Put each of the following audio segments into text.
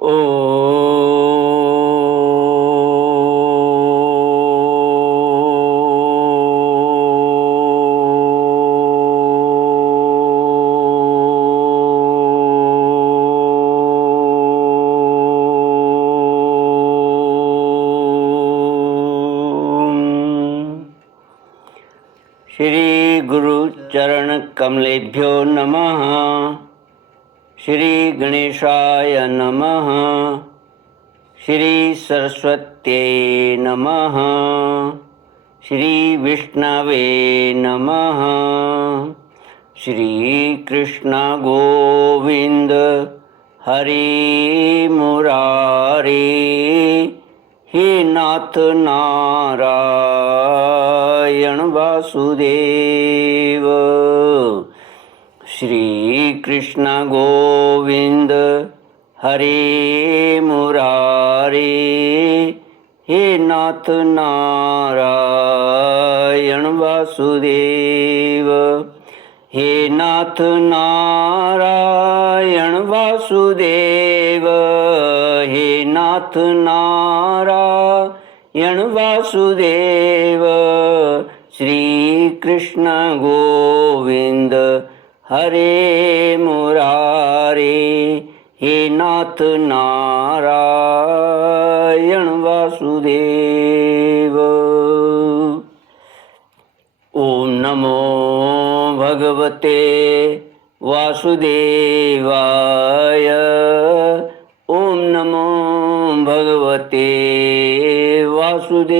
श्री गुरु चरण कमलेभ्यो नमः। श्री गणेशाय नमः। श्री सरस्वत्यै नमः। श्री विष्णवे नमः। श्री कृष्ण गोविंद हरि मुरारी हे नाथ नारायण वासुदेव। श्री कृष्ण गोविंद हरे मुरारी हे नाथ नारायण वासुदेव। हे नाथ नारायण वासुदेव। हे नाथ नारायण वासुदेव। श्री कृष्ण गोविंद हरे मुरारी हे नाथ नारायण वासुदेव। ओम नमो भगवते वासुदेवाय। ओम नमो भगवते वासुदेवाय।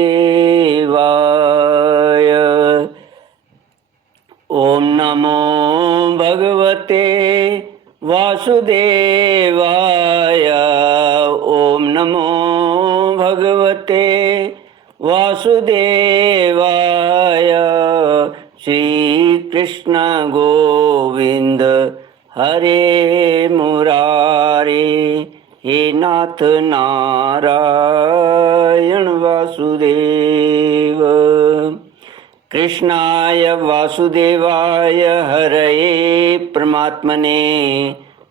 ओम नमो भगवते वासुदेवाय। ओम नमो भगवते वासुदेवाय। श्री कृष्ण गोविंद हरे मुरारी हे नाथ नारायण वासुदेव। कृष्णाय वासुदेवाय हरये परमात्मने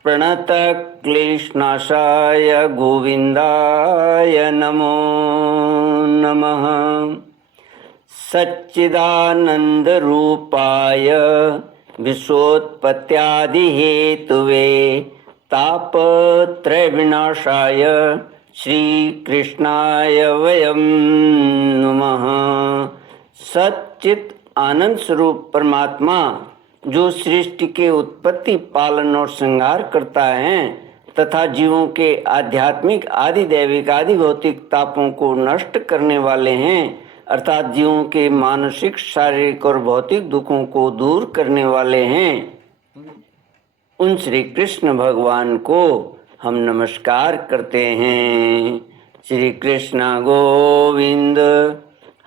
प्रणतक्लेशनाशाय गोविंदाय नमो नमः। सच्चिदानन्दरूपाय विश्वोत्पत्त्यादिहेतुवे तापत्रयविनाशाय श्रीकृष्णाय वयं नमः। सच्चित आनंद स्वरूप परमात्मा जो सृष्टि के उत्पत्ति, पालन और संहार करता है तथा जीवों के आध्यात्मिक, आदि दैविक, आदि भौतिक तापों को नष्ट करने वाले हैं, अर्थात जीवों के मानसिक, शारीरिक और भौतिक दुखों को दूर करने वाले हैं, उन श्री कृष्ण भगवान को हम नमस्कार करते हैं। श्री कृष्ण गोविंद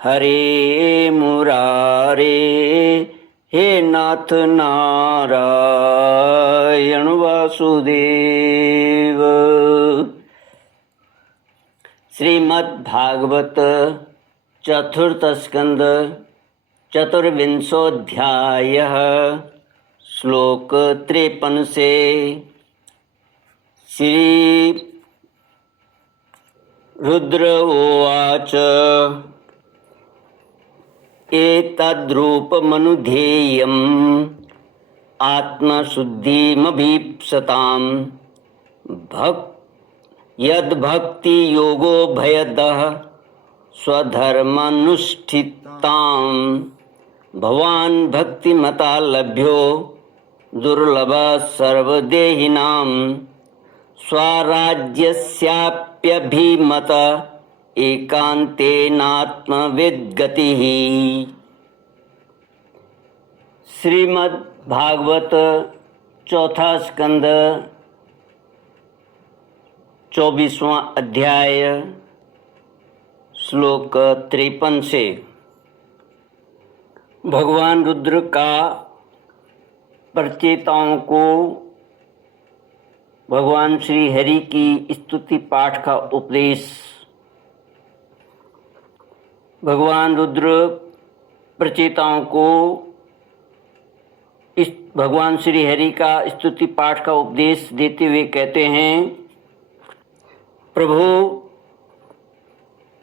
हरे मुरारे हे नाथ नारायण वासुदेव। श्रीमद् भागवत चतुर्थ स्कंद चतुर्विंशोऽध्यायः श्लोक 53 से। श्री रुद्र उवाच एतद्रूपमनुधेयम् आत्मशुद्धिमभीप्सताम् यद्भक्तियोगो भयदः स्वधर्मानुष्ठिताम् भवान् भक्तिमता लभ्यो दुर्लभः सर्वदेहिनां स्वराज्यस्याप्यभिमत एकांतेनात्मविद्गतिः। श्रीमद् भागवत चौथा स्कंद 24वां अध्याय श्लोक 53 से। भगवान रुद्र का प्रचेताओं को भगवान श्री हरि की स्तुति पाठ का उपदेश। भगवान रुद्र प्रचेताओं को इस भगवान श्री हरि का स्तुति पाठ का उपदेश देते हुए कहते हैं प्रभु,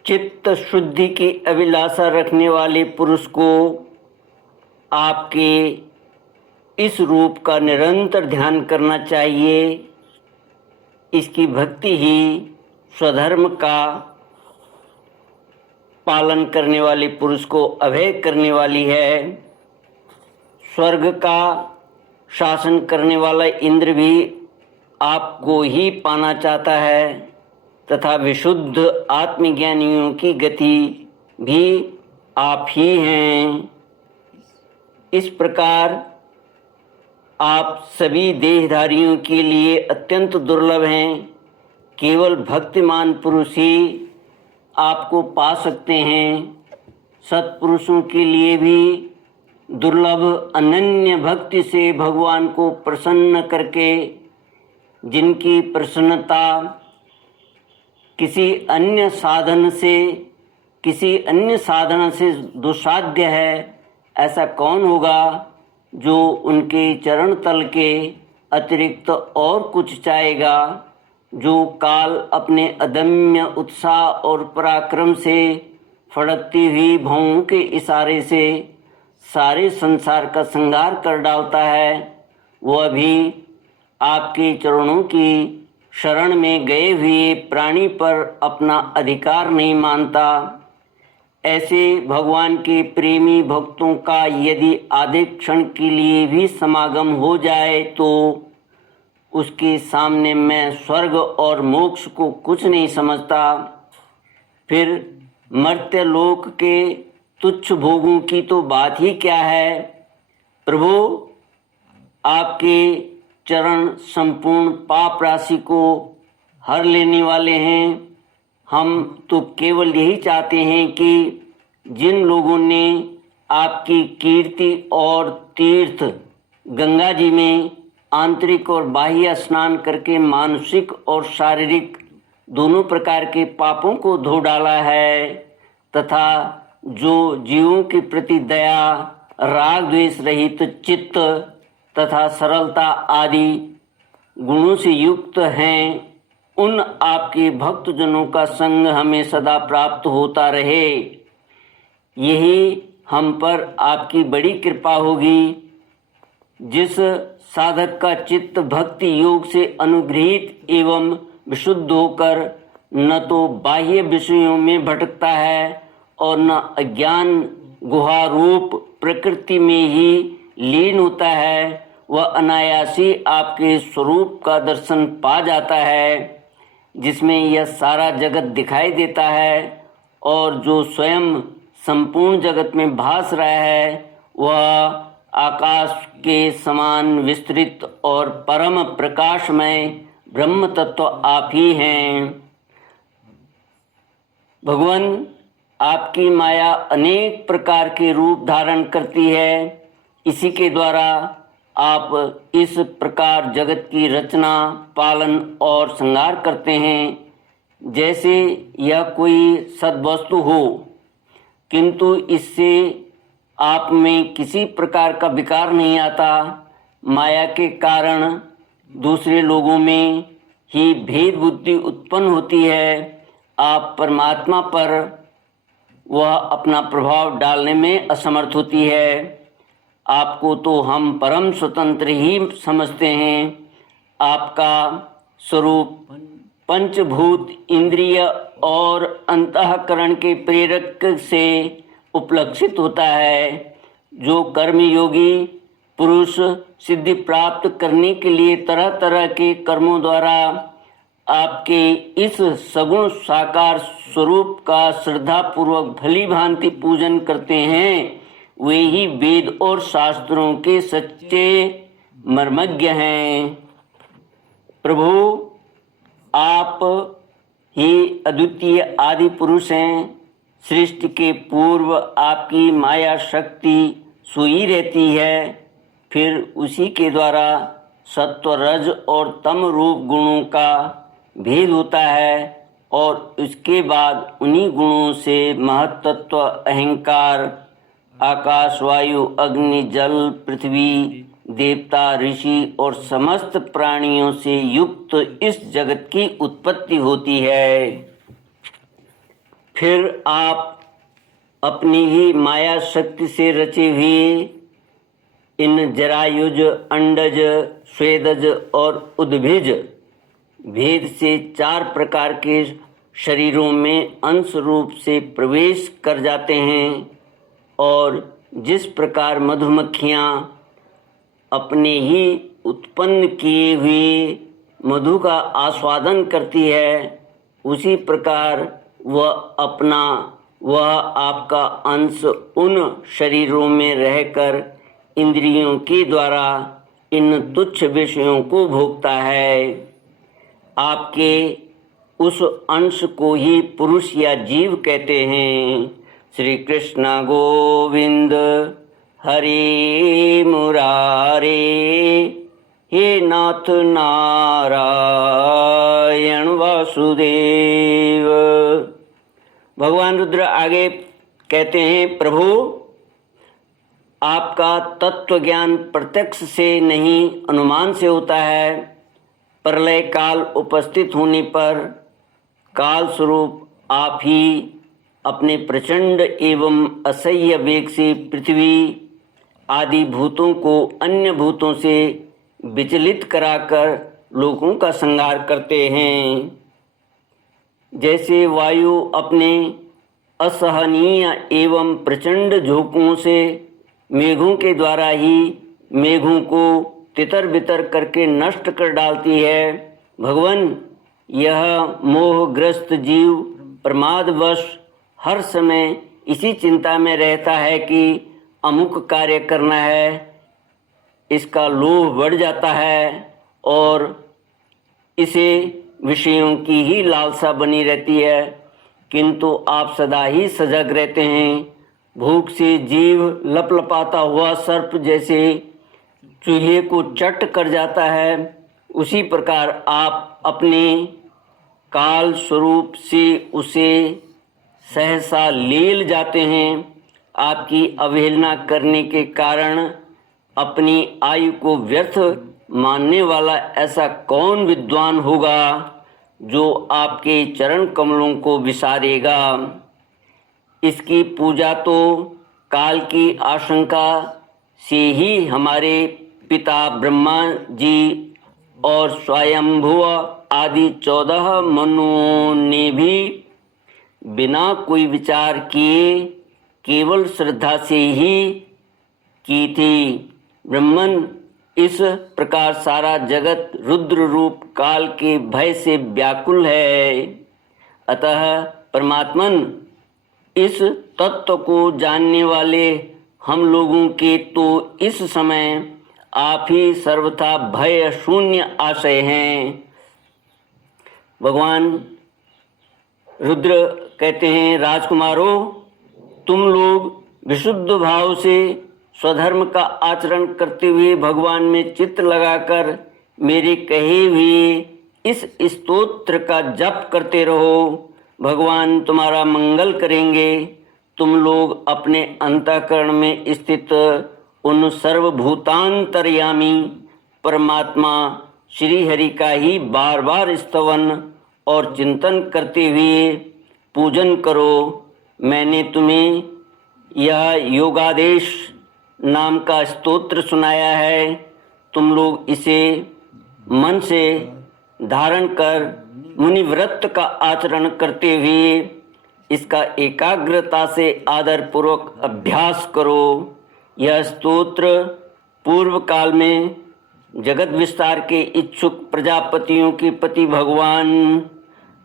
चित्त शुद्धि की अभिलाषा रखने वाले पुरुष को आपके इस रूप का निरंतर ध्यान करना चाहिए। इसकी भक्ति ही स्वधर्म का पालन करने वाले पुरुष को अभय करने वाली है। स्वर्ग का शासन करने वाला इंद्र भी आपको ही पाना चाहता है तथा विशुद्ध आत्मज्ञानियों की गति भी आप ही हैं। इस प्रकार आप सभी देहधारियों के लिए अत्यंत दुर्लभ हैं। केवल भक्तिमान पुरुष ही आपको पा सकते हैं। सत्पुरुषों के लिए भी दुर्लभ अनन्य भक्ति से भगवान को प्रसन्न करके, जिनकी प्रसन्नता किसी अन्य साधन से दुसाध्य है, ऐसा कौन होगा जो उनके चरण तल के अतिरिक्त और कुछ चाहेगा। जो काल अपने अदम्य उत्साह और पराक्रम से फड़कती हुई भौं के इशारे से सारे संसार का संहार कर डालता है, वह भी आपके चरणों की शरण में गए हुए प्राणी पर अपना अधिकार नहीं मानता। ऐसे भगवान के प्रेमी भक्तों का यदि आधे क्षण के लिए भी समागम हो जाए तो उसके सामने मैं स्वर्ग और मोक्ष को कुछ नहीं समझता। फिर मर्त्य लोक के तुच्छ भोगों की तो बात ही क्या है। प्रभु, आपके चरण संपूर्ण पाप राशि को हर लेने वाले हैं। हम तो केवल यही चाहते हैं कि जिन लोगों ने आपकी कीर्ति और तीर्थ गंगा जी में आंतरिक और बाह्य स्नान करके मानसिक और शारीरिक दोनों प्रकार के पापों को धो डाला है तथा जो जीवों के प्रति दया, राग द्वेष रहित चित्त तथा सरलता आदि गुणों से युक्त हैं, उन आपके भक्तजनों का संग हमें सदा प्राप्त होता रहे। यही हम पर आपकी बड़ी कृपा होगी। जिस साधक का चित्त भक्ति योग से अनुग्रहित एवं विशुद्ध होकर न तो बाह्य विषयों में भटकता है और न अज्ञान गुहा रूप प्रकृति में ही लीन होता है, वह अनायासी आपके स्वरूप का दर्शन पा जाता है, जिसमें यह सारा जगत दिखाई देता है और जो स्वयं संपूर्ण जगत में भास रहा है वह आकाश के समान विस्तृत और परम प्रकाशमय ब्रह्म तत्व आप ही हैं। भगवान, आपकी माया अनेक प्रकार के रूप धारण करती है। इसी के द्वारा आप इस प्रकार जगत की रचना, पालन और संहार करते हैं जैसे यह कोई सद्वस्तु हो, किंतु इससे आप में किसी प्रकार का विकार नहीं आता। माया के कारण दूसरे लोगों में ही भेद बुद्धि उत्पन्न होती है। आप परमात्मा पर वह अपना प्रभाव डालने में असमर्थ होती है। आपको तो हम परम स्वतंत्र ही समझते हैं। आपका स्वरूप पंचभूत, इंद्रिय और अंतःकरण के प्रेरक से उपलक्षित होता है। जो कर्मयोगी पुरुष सिद्धि प्राप्त करने के लिए तरह तरह के कर्मों द्वारा आपके इस सगुण साकार स्वरूप का श्रद्धा पूर्वक भली भांति पूजन करते हैं, वे ही वेद और शास्त्रों के सच्चे मर्मज्ञ हैं। प्रभु, आप ही अद्वितीय आदि पुरुष हैं। सृष्टि के पूर्व आपकी माया शक्ति सोई रहती है, फिर उसी के द्वारा सत्व, रज और तम रूप गुणों का भेद होता है और उसके बाद उन्हीं गुणों से महत्त्व, अहंकार, आकाश, वायु, अग्नि, जल, पृथ्वी, देवता, ऋषि और समस्त प्राणियों से युक्त इस जगत की उत्पत्ति होती है। फिर आप अपनी ही माया शक्ति से रचे हुए इन जरायुज, अंडज, स्वेदज और उद्भिज भेद से 4 प्रकार के शरीरों में अंश रूप से प्रवेश कर जाते हैं। और जिस प्रकार मधुमक्खियाँ अपने ही उत्पन्न किए हुए मधु का आस्वादन करती है, उसी प्रकार वह आपका अंश उन शरीरों में रहकर इंद्रियों के द्वारा इन तुच्छ विषयों को भोगता है। आपके उस अंश को ही पुरुष या जीव कहते हैं। श्री कृष्ण गोविंद हरे मुरारे, हे नाथ नारायण वासुदेव। भगवान रुद्र आगे कहते हैं, प्रभु आपका तत्व ज्ञान प्रत्यक्ष से नहीं अनुमान से होता है। प्रलय काल उपस्थित होने पर काल स्वरूप आप ही अपने प्रचंड एवं असह्य वेग से पृथ्वी आदि भूतों को अन्य भूतों से विचलित कराकर लोगों का संहार करते हैं। जैसे वायु अपने असहनीय एवं प्रचंड झोंकों से मेघों के द्वारा ही मेघों को तितर बितर करके नष्ट कर डालती है, भगवान यह मोहग्रस्त जीव प्रमादवश हर समय इसी चिंता में रहता है कि अमुक कार्य करना है। इसका लोभ बढ़ जाता है और इसे विषयों की ही लालसा बनी रहती है, किंतु आप सदा ही सजग रहते हैं। भूख से जीव लपलपाता हुआ सर्प जैसे चूल्हे को चट कर जाता है, उसी प्रकार आप अपने काल स्वरूप से उसे सहसा लील जाते हैं। आपकी अवहेलना करने के कारण अपनी आयु को व्यर्थ मानने वाला ऐसा कौन विद्वान होगा जो आपके चरण कमलों को विसारेगा। इसकी पूजा तो काल की आशंका से ही हमारे पिता ब्रह्मा जी और स्वयंभुव आदि 14 मनुओं ने भी बिना कोई विचार किए केवल श्रद्धा से ही की थी। ब्रह्मन इस प्रकार सारा जगत रुद्र रूप काल के भय से व्याकुल है। अतः परमात्मन इस तत्व को जानने वाले हम लोगों के तो इस समय आप ही सर्वथा भय शून्य आशय हैं। भगवान रुद्र कहते हैं, राजकुमारों तुम लोग विशुद्ध भाव से स्वधर्म का आचरण करते हुए भगवान में चित्त लगाकर मेरे कहे हुए इस स्तोत्र का जप करते रहो। भगवान तुम्हारा मंगल करेंगे। तुम लोग अपने अंतःकरण में स्थित उन सर्वभूतांतर्यामी परमात्मा श्री हरि का ही बार बार स्तवन और चिंतन करते हुए पूजन करो। मैंने तुम्हें यह योगादेश नाम का स्तोत्र सुनाया है। तुम लोग इसे मन से धारण कर मुनिव्रत का आचरण करते हुए इसका एकाग्रता से आदर पूर्वक अभ्यास करो। यह स्तोत्र पूर्व काल में जगत विस्तार के इच्छुक प्रजापतियों के पति भगवान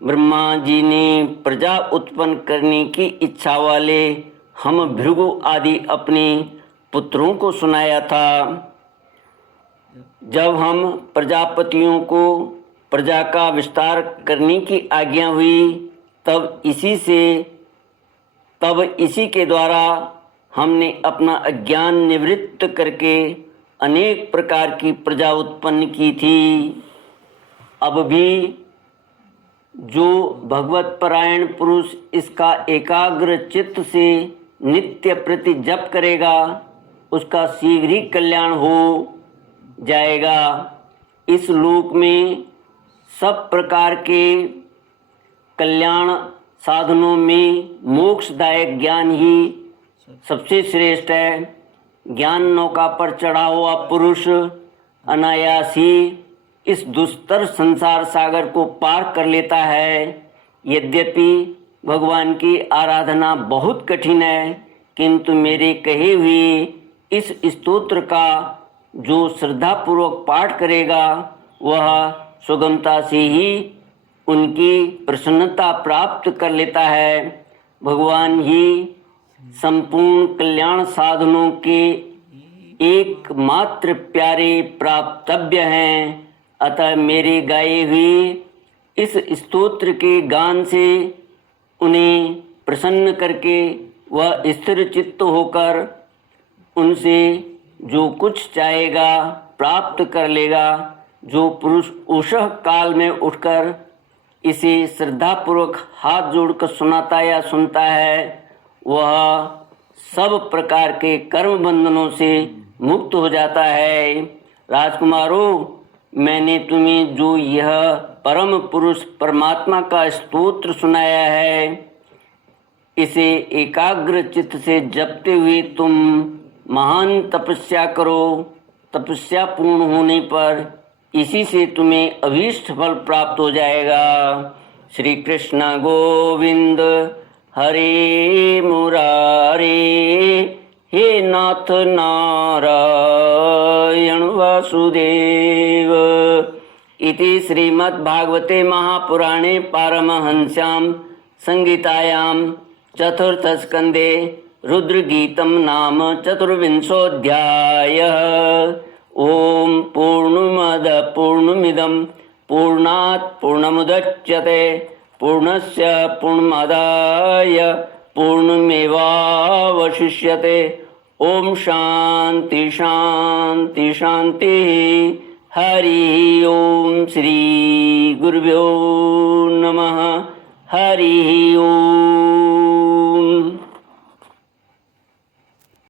ब्रह्मा जी ने प्रजा उत्पन्न करने की इच्छा वाले हम भृगु आदि अपने पुत्रों को सुनाया था। जब हम प्रजापतियों को प्रजा का विस्तार करने की आज्ञा हुई तब इसी के द्वारा हमने अपना अज्ञान निवृत्त करके अनेक प्रकार की प्रजा उत्पन्न की थी। अब भी जो भगवत परायण पुरुष इसका एकाग्र चित्त से नित्य प्रति जप करेगा उसका शीघ्र ही कल्याण हो। जाएगा। इस लोक में सब प्रकार के कल्याण साधनों में मोक्षदायक ज्ञान ही सबसे श्रेष्ठ है। ज्ञान नौका पर चढ़ा हुआ पुरुष अनायास ही इस दुस्तर संसार सागर को पार कर लेता है। यद्यपि भगवान की आराधना बहुत कठिन है, किंतु मेरे कहे हुए इस स्तोत्र का जो श्रद्धापूर्वक पाठ करेगा वह सुगमता से ही उनकी प्रसन्नता प्राप्त कर लेता है। भगवान ही संपूर्ण कल्याण साधनों के एकमात्र प्यारे प्राप्तव्य हैं। अतः मेरे गाए हुए इस स्तोत्र के गान से उन्हें प्रसन्न करके वह स्थिर चित्त होकर उनसे जो कुछ चाहेगा प्राप्त कर लेगा। जो पुरुष उषः काल में उठकर इसे श्रद्धापूर्वक हाथ जोड़कर सुनाता या सुनता है वह सब प्रकार के कर्म बंधनों से मुक्त हो जाता है। राजकुमारों, मैंने तुम्हें जो यह परम पुरुष परमात्मा का स्तोत्र सुनाया है, इसे एकाग्र चित्त से जपते हुए तुम महान तपस्या करो। तपस्या पूर्ण होने पर इसी से तुम्हें अभीष्ट फल प्राप्त हो जाएगा। श्री कृष्ण गोविंद हरे मुरारे, हे नाथ नारायण वासुदेव। इति श्रीमद्भागवते महापुराणे पारमहंस्यां संगीतायां चतुर्थस्कन्धे रुद्रगीतं नाम चतुर्विंशोऽध्यायः। ओम पूर्णमद पूर्णमिदं पूर्णात् पूर्णमुदच्यते पूर्णस्य पूर्णमादाय पूर्णमेवावशिष्यते। ओम शांति शांति शांति। हरि ओम। श्री गुरुभ्यो नमः। हरि ओम।